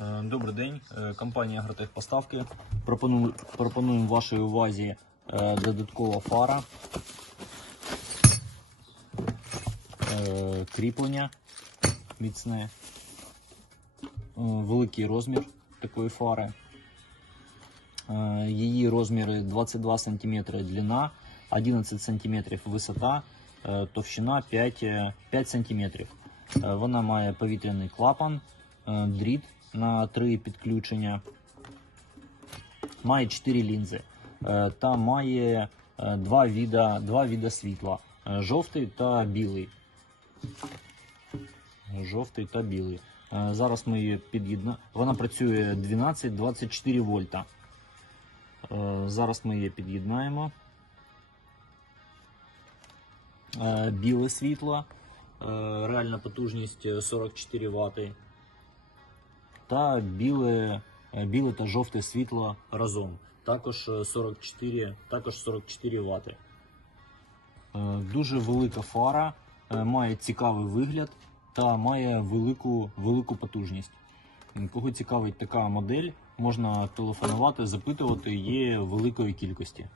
Е, Добрий день, Е, компанія Агротехпоставки. Пропоную, пропонуємо вашій увазі е, додаткова фара, кріплення міцне, великий розмір такої фари. Її розміри 22 см длина, 11 см висота, товщина 5, е, 5 см. Вона має повітряний клапан, дріт на три підключення, має 4 лінзи е, та має е, два віда, два віда світла: е, жовтий та білий. Жовтий та білий. Зараз ми її під'єднаємо. Вона працює 12-24 вольта. Зараз ми її під'єднаємо. Біле світло. Реальна потужність е, 44 Вт. Та біле, е, біле та жовте світло разом. Також е, 44, також 44 Вт. Е, Дуже велика фара, е, має цікавий вигляд та має велику, велику потужність. Кого цікавить така модель, можна телефонувати, запитувати, є великої кількості.